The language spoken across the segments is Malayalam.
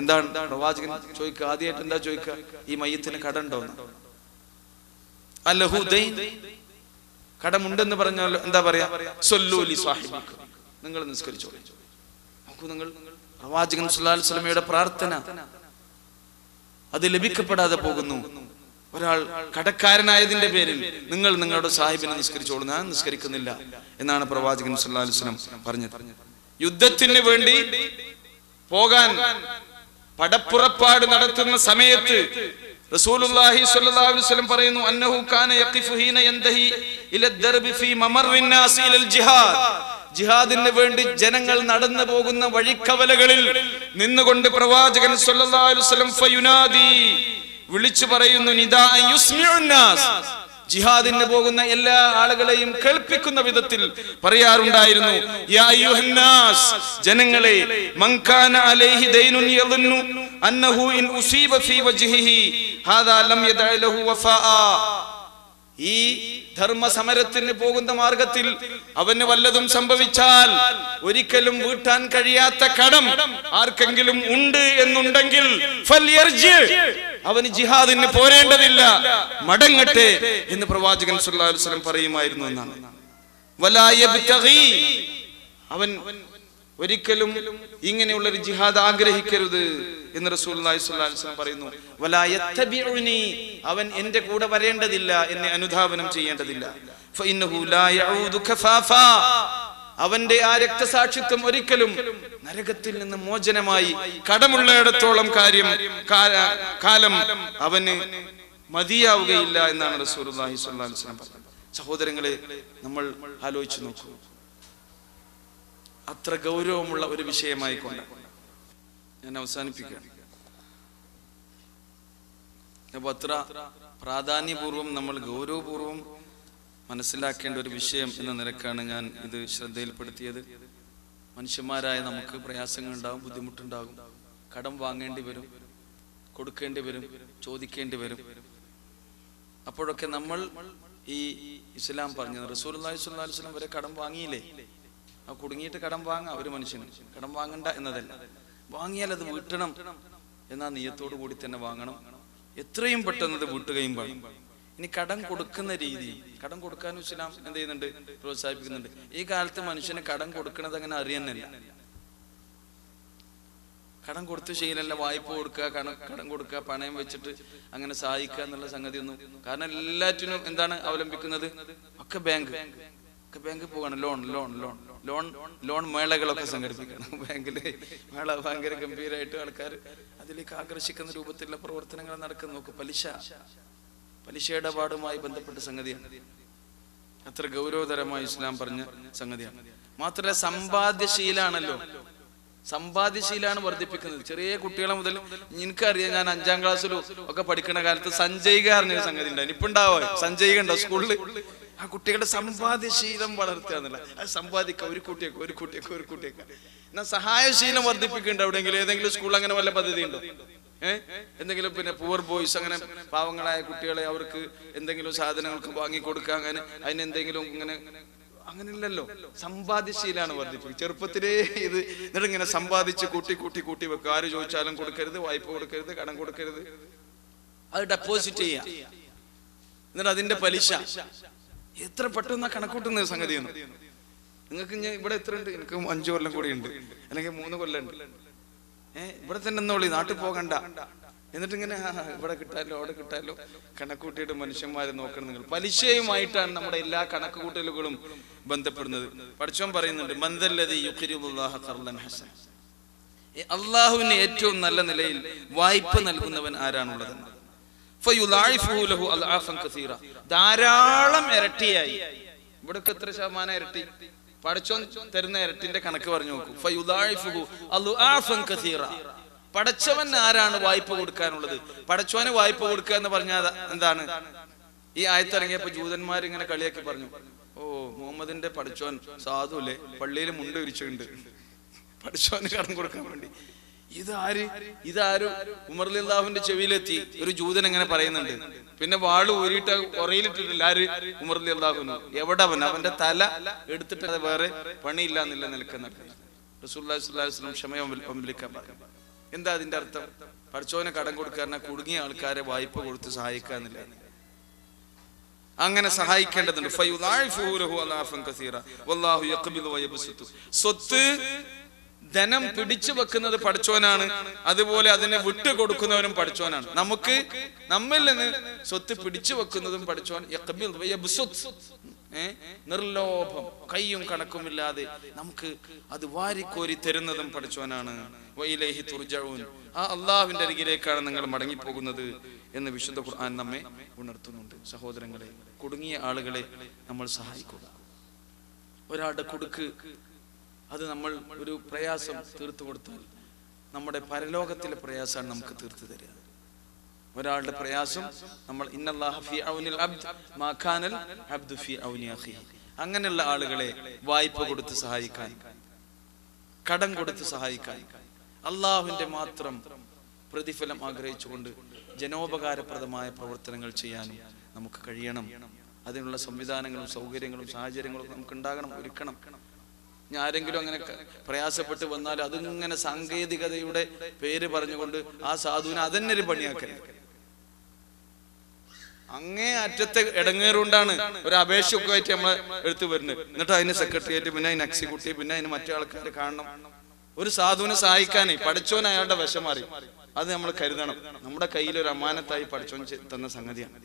എന്താണ് പ്രവാചകൻ ചോദിക്കുക? ആദ്യമായിട്ട് എന്താ ചോദിക്കുക? ഈ മയ്യത്തിന് കടമുണ്ടോ? അല്ലഹു ദൈൻ, കടമുണ്ടെന്ന് പറഞ്ഞാൽ എന്താ പറയാ? സല്ലൂ ലി സാഹിബിക്കും, നിങ്ങൾ നിസ്കരിച്ചോളൂ. നോക്കൂ നിങ്ങൾ, പ്രവാചകൻ സല്ലല്ലാഹു അലൈഹി വസല്ലമയുടെ പ്രാർത്ഥന അത് ലഭിക്കപ്പെടാതെ പോകുന്നു. ഒരാൾ കടക്കാരനായതിന്റെ പേരിൽ നിങ്ങൾ നിങ്ങളുടെ സാഹിബിനെ നിസ്കരിച്ചോളൂ, ഞാൻ നിസ്കരിക്കുന്നില്ല എന്നാണ് പ്രവാചകൻ സല്ലല്ലാഹു അലൈഹി വസല്ലം പറഞ്ഞത്. യുദ്ധത്തിന് വേണ്ടി പോകാൻ പടപ്പുറപ്പാട് നടത്തുന്ന സമയത്ത് റസൂലുള്ളാഹി സ്വല്ലല്ലാഹു അലൈഹി വസല്ലം പറയുന്നു, അന്നഹു കാന യഖിഫു ഹീന യന്തഹി ഇല ദർബി ഫീ മമർറിൻ നാസി ഇലൽ ജിഹാദ്. ജിഹാദിന് വേണ്ടി ജനങ്ങൾ നടന്നു പോകുന്ന വഴിക്കവലകളിൽ നിന്നുകൊണ്ട് പ്രവാചകൻ സ്വല്ലല്ലാഹു അലൈഹി വസല്ലം ഫയുനാദി, വിളിച്ചു പറയുന്നു, നിദാഅൻ യുസ്മിഉൻ നാസ്, ജിഹാദിന് പോകുന്ന എല്ലാ ആളുകളെയും കേൾപ്പിക്കുന്ന വിധത്തിൽ പറയാറുണ്ടായിരുന്നു, യാ അയ്യുഹന്നാസ്, ജനങ്ങളെ, മൻ കാന അലൈഹി ദൈനുൻ യظن അന്നഹു ഇൻ ഉസീബ ഫീ വജ്ഹിഹി ഹാദാ ലം യദഅ ലഹു വഫാഅ. ഈ ധർമ്മ സമരത്തിന് പോകുന്ന മാർഗത്തിൽ അവന് വല്ലതും സംഭവിച്ചാൽ ഒരിക്കലും വീട്ടാൻ കഴിയാത്ത കടം ആർക്കെങ്കിലും ഉണ്ട് എന്നുണ്ടെങ്കിൽ ഫൽയർജി, അവന് ജിഹാദിന് പോരേണ്ടതില്ല, മടങ്ങട്ടെ എന്ന് പ്രവാചകൻ സല്ലല്ലാഹു അലൈഹി വസല്ലം പറയുമായിരുന്നു എന്നാണ്. വലാ യബ്തഗി, അവൻ ഒരിക്കലും ഇങ്ങനെയുള്ളൊരു ജിഹാദ് ആഗ്രഹിക്കരുത് എന്ന് റസൂലുള്ളാഹി സ്വല്ലല്ലാഹു അലൈഹി വസല്ലം പറയുന്നു. വലാ യത്തബിഉനി, അവൻ എന്റെ കൂടെ വരേണ്ടതില്ല, എന്നെ അനുധാവനം ചെയ്യേണ്ടതില്ല. ഫഇന്നഹു ലാ യഊദു കഫാഫാ, അവന്റെ ആ രക്തസാക്ഷിത്വം ഒരിക്കലും നരകത്തിൽ നിന്ന് മോചനമായി കടമുള്ളയിടത്തോളം കാലം അവന് മതിയാവുകയില്ല എന്നാണ് റസൂലുള്ളാഹി സ്വല്ലല്ലാഹു അലൈഹി വസല്ലം പറഞ്ഞത്. സഹോദരങ്ങളെ, നമ്മൾ ആലോചിച്ചു നോക്കൂ, അത്ര ഗൗരവമുള്ള ഒരു വിഷയമായിക്കൊണ്ട് ഞാൻ അവസാനിപ്പിക്കുകയാണ്. അപ്പൊ അത്ര പ്രാധാന്യപൂർവം നമ്മൾ ഗൗരവപൂർവം മനസ്സിലാക്കേണ്ട ഒരു വിഷയം എന്ന നിലക്കാണ് ഞാൻ ഇത് ശ്രദ്ധയിൽപ്പെടുത്തിയത്. മനുഷ്യന്മാരായ നമുക്ക് പ്രയാസങ്ങൾ ഉണ്ടാകും, ബുദ്ധിമുട്ടുണ്ടാകും, കടം വാങ്ങേണ്ടി വരും, കൊടുക്കേണ്ടി വരും, ചോദിക്കേണ്ടി വരും. അപ്പോഴൊക്കെ നമ്മൾ ഈ ഇസ്ലാം പറഞ്ഞത്, റസൂലുള്ളാഹി സ്വല്ലല്ലാഹു അലൈഹി വസല്ലം വരെ കടം വാങ്ങിയില്ലേ? ആ കുടുങ്ങിയിട്ട് കടം വാങ്ങാം ഒരു മനുഷ്യന്, കടം വാങ്ങണ്ട എന്നതല്ല, വാങ്ങിയാൽ അത് വീട്ടണം എന്നാ നിയത്തോടു കൂടി തന്നെ വാങ്ങണം, എത്രയും പെട്ടെന്ന് അത് വീട്ടുകയും വേണം. ഇനി കടം കൊടുക്കുന്ന രീതി, കടം കൊടുക്കാനും ഇസ്ലാം എന്ത് ചെയ്യുന്നുണ്ട്? പ്രോത്സാഹിപ്പിക്കുന്നുണ്ട്. ഈ കാലത്ത് മനുഷ്യന് കടം കൊടുക്കണത് അങ്ങനെ അറിയാനല്ല. കടം കൊടുത്തു ശീലല്ല, വായ്പ കൊടുക്കുക, കടം കൊടുക്കുക, പണയം വെച്ചിട്ട് അങ്ങനെ സഹായിക്കുക എന്നുള്ള സംഗതി ഒന്നും. കാരണം എല്ലാറ്റിനും എന്താണ് അവലംബിക്കുന്നത്? ഒക്കെ ബാങ്ക് പോകണം, ലോൺ മേളകളൊക്കെ സംഘടിപ്പിക്കണം. ബാങ്കില് മേള ഭയങ്കര ഗംഭീരമായിട്ട് ആൾക്കാർ അതിലേക്ക് ആകർഷിക്കുന്ന രൂപത്തിലുള്ള പ്രവർത്തനങ്ങൾ നടക്കുന്നു. നോക്ക്, പലിശ ഇടപാടുമായി ബന്ധപ്പെട്ട സംഗതിയാണ്. അത്ര ഗൗരവതരമായി ഇസ്ലാം പറഞ്ഞ സംഗതിയാണ്. മാത്രമല്ല, സമ്പാദ്യശീലാണല്ലോ, സമ്പാദ്യശീലാണ് വർദ്ധിപ്പിക്കുന്നത്. ചെറിയ കുട്ടികളെ മുതൽ എനിക്കറിയാം, ഞാൻ 5ാം ക്ലാസ്സിലും ഒക്കെ പഠിക്കുന്ന കാലത്ത് സഞ്ചയിക അറിഞ്ഞൊരു സംഗതി ഉണ്ടായിരുന്നു. ഇപ്പൊ ഉണ്ടാവോ സഞ്ചയിക ഉണ്ടോ സ്കൂളിൽ? ആ കുട്ടികളുടെ സമ്പാദ്യശീലം വളർത്തുക എന്നുള്ള, അത് സമ്പാദിക്കുക, ഒരു കൂട്ടിയൊക്കെ. എന്നാൽ സഹായശീലം വർദ്ധിപ്പിക്കുന്നുണ്ട് എവിടെയെങ്കിലും? ഏതെങ്കിലും സ്കൂളിൽ അങ്ങനെ വല്ല പദ്ധതി ഉണ്ടോ? എന്തെങ്കിലും പിന്നെ പൂവർ ബോയ്സ്, അങ്ങനെ പാവങ്ങളായ കുട്ടികളെ അവർക്ക് എന്തെങ്കിലും സാധനങ്ങൾക്ക് വാങ്ങിക്കൊടുക്കുക, അങ്ങനെ അതിനെന്തെങ്കിലും അങ്ങനെയില്ലല്ലോ. സമ്പാദ്യശീലാണ് വർദ്ധിപ്പിക്കുക. ചെറുപ്പത്തിലേ ഇത് എന്നിട്ടിങ്ങനെ സമ്പാദിച്ച് കൂട്ടി വെക്കുക. ആര് ചോദിച്ചാലും കൊടുക്കരുത്, വായ്പ കൊടുക്കരുത്, കടം കൊടുക്കരുത്, അത് ഡെപ്പോസിറ്റ് ചെയ്യാം. എന്നിട്ട് അതിന്റെ പലിശ എത്ര പെട്ടെന്നാ കണക്കൂട്ടുന്ന സംഗതിയാണ്. നിങ്ങൾക്ക് ഞാൻ ഇവിടെ എത്ര ഉണ്ട്? എനിക്ക് 5 കൊല്ലം കൂടി ഉണ്ട്, അല്ലെങ്കിൽ 3 കൊല്ലം ഉണ്ട്. ഇവിടെ തന്നെ എന്നോളി, നാട്ടിൽ പോകണ്ട. എന്നിട്ടിങ്ങനെ ഇവിടെ കിട്ടാലോ അവിടെ കിട്ടാലോ കണക്കൂട്ടിയിട്ട് മനുഷ്യന്മാരെ നോക്കണം. നിങ്ങൾ പലിശയുമായിട്ടാണ് നമ്മുടെ എല്ലാ കണക്കുകൂട്ടലുകളും ബന്ധപ്പെടുന്നത്. പടച്ചോൻ പറയുന്നുണ്ട്, മന്ദല്ലദീ യുഖ്രിദുല്ലാഹ ഖർളൻ ഹസന, അല്ലാഹുവിന് ഏറ്റവും നല്ല നിലയിൽ വായ്പ നൽകുന്നവൻ ആരാണുള്ളതെന്ന്. ഫയുളാഇഫുഹു ലഹു അൽആഫൻ കസീറ, ധാരാളം ഇരട്ടിയായി. ഇവിടൊക്കെ എത്ര ശതമാനം ഇരട്ടി? പടച്ചോൻ തരുന്ന ഇരട്ടിന്റെ കണക്ക് പറഞ്ഞു നോക്കൂ. ഫയുളാഇഫുഹു അൽആഫൻ കസീറ, പടച്ചവൻ ആരാണ് വായ്പ കൊടുക്കാനുള്ളത്? പടച്ചോന് വായ്പ കൊടുക്കുക എന്ന് പറഞ്ഞാൽ എന്താണ്? ഈ ആയത്തിറങ്ങിയപ്പോ ജൂതന്മാർ ഇങ്ങനെ കളിയാക്കി പറഞ്ഞു, ഓ മുഹമ്മദിന്റെ പടച്ചോൻ സാധുല്ലേ, പള്ളിയിൽ മുണ്ട് വിരിച്ചുണ്ട് പടച്ചോന് കടം കൊടുക്കാൻ വേണ്ടി. ഇതാരും ഉമർ റളിയല്ലാഹുവിന്റെ ചെവിയിലെത്തി. ഒരു ജൂതൻ എങ്ങനെ പറയുന്നുണ്ട്. പിന്നെ വാള് ഊരിയിട്ട് ഉറയിലിട്ടിട്ടില്ല. ആര്? ഉമർ റളിയല്ലാഹു. എവിടെ അവന്റെ തല എടുത്തിട്ട് വേറെ പണിയില്ല എന്നുള്ള നിലക്ക് നടക്കുന്നത്. റസൂലുള്ളാഹി സ്വല്ലല്ലാഹു അലൈഹി വസല്ലം ക്ഷമ അവലംബിക്കാൻ പറഞ്ഞു. എന്താ അതിന്റെ അർത്ഥം? പഠിച്ചോനെ കടം കൊടുക്കാറിന കുടുങ്ങിയ ആൾക്കാരെ വായ്പ കൊടുത്ത് സഹായിക്കാന്നില്ല. അങ്ങനെ സഹായിക്കേണ്ടതുണ്ട്. സ്വത്ത് ധനം പിടിച്ചു വെക്കുന്നത് പഠിച്ചോനാണ്, അതുപോലെ അതിനെ വിട്ടു കൊടുക്കുന്നവരും പഠിച്ചോനാണ്. നമുക്ക് നമ്മിൽ നിന്ന് സ്വത്ത് പിടിച്ചു വെക്കുന്നതും പഠിച്ചോൻ. നിർലോഭം, കയ്യും കണക്കുമില്ലാതെ നമുക്ക് അത് വാരിക്കോരി തരുന്നതും പഠിച്ചോനാണ്. വഇലൈഹി തുർജഊൻ, ആ അള്ളാഹുവിന്റെ അരികിലേക്കാണ് നിങ്ങൾ മടങ്ങിപ്പോകുന്നത് എന്ന് വിശുദ്ധ ഖുർആൻ നമ്മെ ഉണർത്തുന്നുണ്ട്. സഹോദരങ്ങളെ, കുടുങ്ങിയ ആളുകളെ നമ്മൾ സഹായിക്കുക. ഒരാളുടെ കുടുക്ക് അത് നമ്മൾ ഒരു പ്രയാസം തീർത്തു കൊടുത്താൽ നമ്മുടെ പരലോകത്തിലെ പ്രയാസമാണ് നമുക്ക് തീർത്തു തരിക. ഒരാളുടെ പ്രയാസം നമ്മൾ ഇന്നല്ലാഹ ഫീ ഔനിൽ അബ്ദ് മാ കാനൽ അബ്ദു ഫീ ഔനി അഖീഹി, അങ്ങനെയുള്ള ആളുകളെ വായ്പ കൊടുത്ത് സഹായിക്കാൻ, കടം കൊടുത്ത് സഹായിക്കാൻ, അള്ളാഹുവിന്റെ മാത്രം പ്രതിഫലം ആഗ്രഹിച്ചുകൊണ്ട് ജനോപകാരപ്രദമായ പ്രവർത്തനങ്ങൾ ചെയ്യാനും നമുക്ക് കഴിയണം. അതിനുള്ള സംവിധാനങ്ങളും സൗകര്യങ്ങളും സാഹചര്യങ്ങളും നമുക്ക് ഉണ്ടാകണം, ഒരുക്കണം. ആരെങ്കിലും അങ്ങനെ പ്രയാസപ്പെട്ട് വന്നാൽ അതിങ്ങനെ സാങ്കേതികതയുടെ പേര് പറഞ്ഞുകൊണ്ട് ആ സാധുവിനെ അതന്നെ ഒരു പണിയാക്കരുത്. അങ്ങേ അറ്റത്തെ ഇടങ്ങേറുകൊണ്ടാണ് ഒരു അപേക്ഷയൊക്കെ ആയിട്ട് നമ്മൾ എടുത്തു വരുന്നത്. എന്നിട്ട് അതിന് സെക്രട്ടേറിയറ്റ്, പിന്നെ അതിന് എക്സിക്യൂട്ടീവ്, പിന്നെ അതിന് മറ്റു ആൾക്കാർ കാണണം. ഒരു സാധുവിനെ സഹായിക്കാനേ പഠിച്ചോൻ അയാളുടെ വിഷം മാറി. അത് നമ്മൾ കരുതണം. നമ്മുടെ കയ്യിൽ ഒരു അമാനത്തായി പഠിച്ചോൻ തന്ന സംഗതിയാണ്.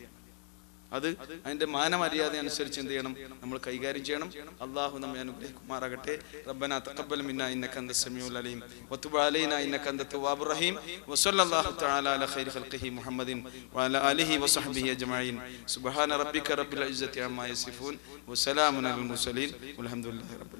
അത് അതിന്റെ മാനമര്യാദ അനുസരിച്ച് എന്ത് ചെയ്യണം, നമ്മൾ കൈകാര്യം ചെയ്യണം. അള്ളാഹു നമ്മെ അനുഗ്രഹിക്കുമാറാകട്ടെ. റബ്ബനാ തഖബ്ബൽ മിന്നാ ഇന്നക അൻതസ് സമീഉൽ അലീം വതുബ് അലൈനാ ഇന്നക അൻതത് തവ്വാബുർ റഹീം വസല്ലല്ലാഹു തആല അലാ ഖൈരി ഖൽഖിഹി മുഹമ്മദിൻ വഅലാ ആലിഹി വസഹ്ബിഹി അജ്മഈൻ. സുബ്ഹാന റബ്ബിക റബ്ബിൽ ഇസ്സത്തി അമ്മാ യസിഫൂൻ വസലാമുൻ അലൽ മുർസലീൻ വൽഹംദുലില്ലാഹി റബ്ബിൽ